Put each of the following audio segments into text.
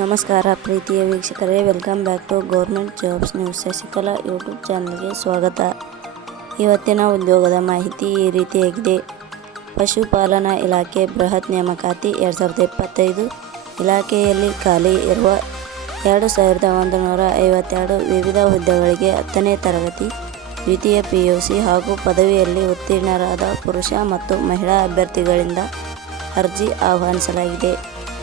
ನಮಸ್ಕಾರ ಪ್ರೀತಿಯ ವೀಕ್ಷಕರೇ, welcome back to government jobs news Shashikala YouTube ಚಾನಲ್ಗೆ ಸ್ವಾಗತ. ಇವತ್ತಿನ ಉದ್ಯೋಗದ ಮಾಹಿತಿ ಈ ರೀತಿಯಾಗಿದೆ. ಪಶುಪಾಲನಾ ಇಲಾಖೆ ಬೃಹತ್ ನೇಮಕಾತಿ 2025 ಇಲಾಖೆಯಲ್ಲಿ ಖಾಲಿ ಇರುವ 2152 ವಿವಿಧ ಹುದ್ದೆಗಳಿಗೆ 10ನೇ ತರಗತಿ, ದ್ವಿತೀಯ PUC ಹಾಗೂ ಪದವಿಯಲ್ಲಿ ಉತ್ತೀರ್ಣರಾದ ಪುರುಷ ಮತ್ತು ಮಹಿಳಾ ಅಭ್ಯರ್ಥಿಗಳಿಂದ ಅರ್ಜಿ ಆಹ್ವಾನಿಸಲಾಗಿದೆ.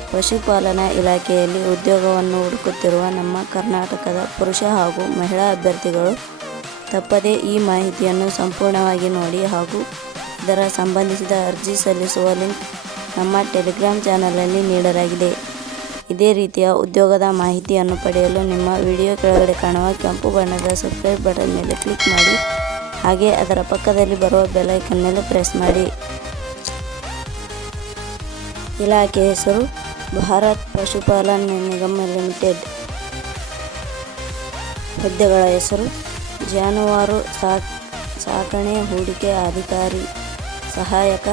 ಪಶುಪಾಲನಾ ಇಲಾಖೆಯಲ್ಲಿ ಉದ್ಯೋಗವನ್ನು ಹುಡುಕುತ್ತಿರುವ ನಮ್ಮ ಕರ್ನಾಟಕದ ಪುರುಷ ಹಾಗೂ ಮಹಿಳಾ ಅಭ್ಯರ್ಥಿಗಳು ತಪ್ಪದೇ ಈ ಮಾಹಿತಿಯನ್ನು ಸಂಪೂರ್ಣವಾಗಿ ನೋಡಿ ಹಾಗೂ ಇದರ ಸಂಬಂಧಿಸಿದ ಅರ್ಜಿ ಸಲ್ಲಿಸುವ ಲಿಂಕ್ ನಮ್ಮ ಟೆಲಿಗ್ರಾಮ್ ಚಾನಲಲ್ಲಿ ನೀಡಲಾಗಿದೆ. ಇದೇ ರೀತಿಯ ಉದ್ಯೋಗದ ಮಾಹಿತಿಯನ್ನು ಪಡೆಯಲು ನಿಮ್ಮ ವಿಡಿಯೋ ಕೆಳಗಡೆ ಕಾಣುವ ಕೆಂಪು ಬಣ್ಣದ ಸಬ್ಸ್ಕ್ರೈಬ್ ಬಟನ್ ಮೇಲೆ ಕ್ಲಿಕ್ ಮಾಡಿ, ಹಾಗೆ ಅದರ ಪಕ್ಕದಲ್ಲಿ ಬರುವ ಬೆಲ್ ಐಕಾನ್ ಮೇಲೆ ಪ್ರೆಸ್ ಮಾಡಿ. ಇಲಾಖೆ ಹೆಸರು ಭಾರತ್ ಪಶುಪಾಲನ್ ನಿಗಮ್ ಲಿಮಿಟೆಡ್. ಹುದ್ದೆಗಳ ಹೆಸರು ಜಾನುವಾರು ಸಾಕಣೆ ಹೂಡಿಕೆ ಅಧಿಕಾರಿ, ಸಹಾಯಕ,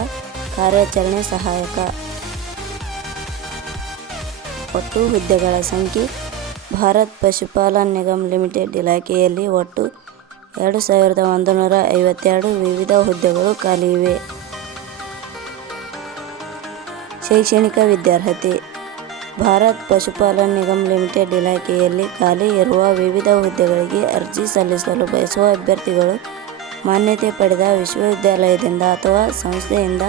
ಕಾರ್ಯಾಚರಣೆ ಸಹಾಯಕ. ಒಟ್ಟು ಹುದ್ದೆಗಳ ಸಂಖ್ಯೆ ಭಾರತ್ ಪಶುಪಾಲನ್ ನಿಗಮ್ ಲಿಮಿಟೆಡ್ ಇಲಾಖೆಯಲ್ಲಿ ಒಟ್ಟು 2152 ವಿವಿಧ ಹುದ್ದೆಗಳು ಖಾಲಿ ಇವೆ. ಶೈಕ್ಷಣಿಕ ವಿದ್ಯಾರ್ಹತೆ. ಭಾರತ್ ಪಶುಪಾಲನ್ ನಿಗಮ್ ಲಿಮಿಟೆಡ್ ಇಲಾಖೆಯಲ್ಲಿ ಖಾಲಿ ಇರುವ ವಿವಿಧ ಹುದ್ದೆಗಳಿಗೆ ಅರ್ಜಿ ಸಲ್ಲಿಸಲು ಬಯಸುವ ಅಭ್ಯರ್ಥಿಗಳು ಮಾನ್ಯತೆ ಪಡೆದ ವಿಶ್ವವಿದ್ಯಾಲಯದಿಂದ ಅಥವಾ ಸಂಸ್ಥೆಯಿಂದ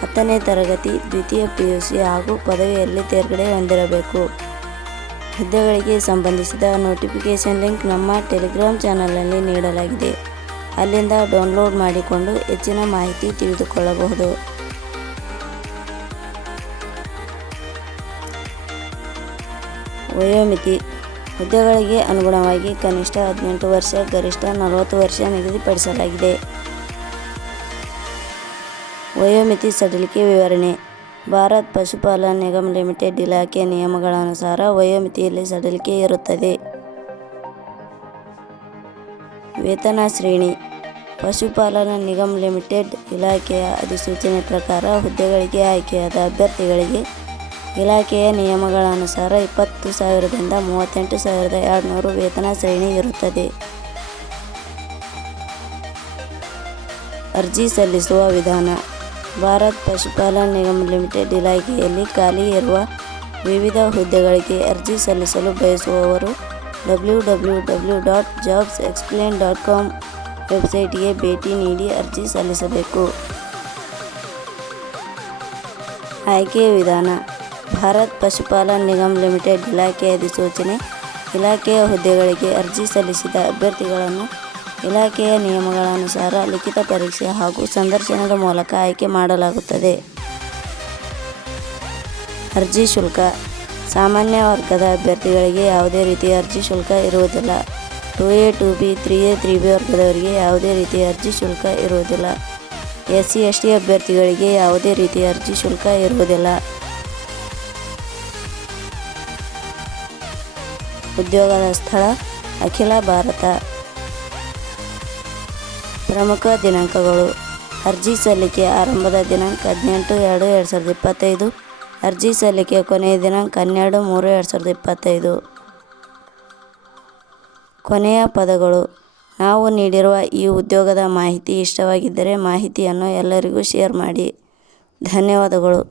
10ನೇ ತರಗತಿ, ದ್ವಿತೀಯ PUC ಹಾಗೂ ಪದವಿಯಲ್ಲಿ ತೇರ್ಗಡೆ ಹೊಂದಿರಬೇಕು. ಹುದ್ದೆಗಳಿಗೆ ಸಂಬಂಧಿಸಿದ ನೋಟಿಫಿಕೇಷನ್ ಲಿಂಕ್ ನಮ್ಮ ಟೆಲಿಗ್ರಾಮ್ ಚಾನಲ್ನಲ್ಲಿ ನೀಡಲಾಗಿದೆ. ಅಲ್ಲಿಂದ ಡೌನ್ಲೋಡ್ ಮಾಡಿಕೊಂಡು ಹೆಚ್ಚಿನ ಮಾಹಿತಿ ತಿಳಿದುಕೊಳ್ಳಬಹುದು. ವಯೋಮಿತಿ. ಹುದ್ದೆಗಳಿಗೆ ಅನುಗುಣವಾಗಿ ಕನಿಷ್ಠ 18 ವರ್ಷ, ಗರಿಷ್ಠ 40 ವರ್ಷ ನಿಗದಿಪಡಿಸಲಾಗಿದೆ. ವಯೋಮಿತಿ ಸಡಿಲಿಕೆ ವಿವರಣೆ. ಭಾರತ್ ಪಶುಪಾಲನ್ ನಿಗಮ್ ಲಿಮಿಟೆಡ್ ಇಲಾಖೆ ನಿಯಮಗಳ ಅನುಸಾರ ವಯೋಮಿತಿಯಲ್ಲಿ ಸಡಿಲಿಕೆ ಇರುತ್ತದೆ. ವೇತನ ಶ್ರೇಣಿ. ಪಶುಪಾಲನಾ ನಿಗಮ್ ಲಿಮಿಟೆಡ್ ಇಲಾಖೆಯ ಅಧಿಸೂಚನೆ ಪ್ರಕಾರ ಹುದ್ದೆಗಳಿಗೆ ಆಯ್ಕೆಯಾದ ಅಭ್ಯರ್ಥಿಗಳಿಗೆ ಇಲಾಖೆಯ ನಿಯಮಗಳ ಅನುಸಾರ 20,000 ದಿಂದ 38,200 ವೇತನ ಶ್ರೇಣಿ ಇರುತ್ತದೆ. ಅರ್ಜಿ ಸಲ್ಲಿಸುವ ವಿಧಾನ. ಭಾರತ್ ಪಶುಪಾಲನ್ ನಿಗಮ್ ಲಿಮಿಟೆಡ್ ಇಲಾಖೆಯಲ್ಲಿ ಖಾಲಿ ಇರುವ ವಿವಿಧ ಹುದ್ದೆಗಳಿಗೆ ಅರ್ಜಿ ಸಲ್ಲಿಸಲು ಬಯಸುವವರು www.jobsexplain.com ವೆಬ್ಸೈಟ್ಗೆ ಭೇಟಿ ನೀಡಿ ಅರ್ಜಿ ಸಲ್ಲಿಸಬೇಕು. ಆಯ್ಕೆಯ ವಿಧಾನ. ಭಾರತ್ ಪಶುಪಾಲನ್ ನಿಗಮ್ ಲಿಮಿಟೆಡ್ ಇಲಾಖೆ ಅಧಿಸೂಚನೆ. ಇಲಾಖೆಯ ಹುದ್ದೆಗಳಿಗೆ ಅರ್ಜಿ ಸಲ್ಲಿಸಿದ ಅಭ್ಯರ್ಥಿಗಳನ್ನು ಇಲಾಖೆಯ ನಿಯಮಗಳ ಅನುಸಾರ ಲಿಖಿತ ಪರೀಕ್ಷೆ ಹಾಗೂ ಸಂದರ್ಶನದ ಮೂಲಕ ಆಯ್ಕೆ ಮಾಡಲಾಗುತ್ತದೆ. ಅರ್ಜಿ ಶುಲ್ಕ. ಸಾಮಾನ್ಯ ವರ್ಗದ ಅಭ್ಯರ್ಥಿಗಳಿಗೆ ಯಾವುದೇ ರೀತಿಯ ಅರ್ಜಿ ಶುಲ್ಕ ಇರುವುದಿಲ್ಲ. 2A, 2B, 3A, 3B ವರ್ಗದವರಿಗೆ ಯಾವುದೇ ರೀತಿಯ ಅರ್ಜಿ ಶುಲ್ಕ ಇರುವುದಿಲ್ಲ. SC, ST ಅಭ್ಯರ್ಥಿಗಳಿಗೆ ಯಾವುದೇ ರೀತಿಯ ಅರ್ಜಿ ಶುಲ್ಕ ಇರುವುದಿಲ್ಲ. ಉದ್ಯೋಗದ ಸ್ಥಳ ಅಖಿಲ ಭಾರತ. ಪ್ರಮುಖ ದಿನಾಂಕಗಳು. ಅರ್ಜಿ ಸಲ್ಲಿಕೆ ಆರಂಭದ ದಿನಾಂಕ 18/2/2025. ಅರ್ಜಿ ಸಲ್ಲಿಕೆ ಕೊನೆಯ ದಿನಾಂಕ 12/3/2025. ಕೊನೆಯ ಪದಗಳು. ನಾವು ನೀಡಿರುವ ಈ ಉದ್ಯೋಗದ ಮಾಹಿತಿ ಇಷ್ಟವಾಗಿದ್ದರೆ ಮಾಹಿತಿಯನ್ನು ಎಲ್ಲರಿಗೂ ಶೇರ್ ಮಾಡಿ. ಧನ್ಯವಾದಗಳು.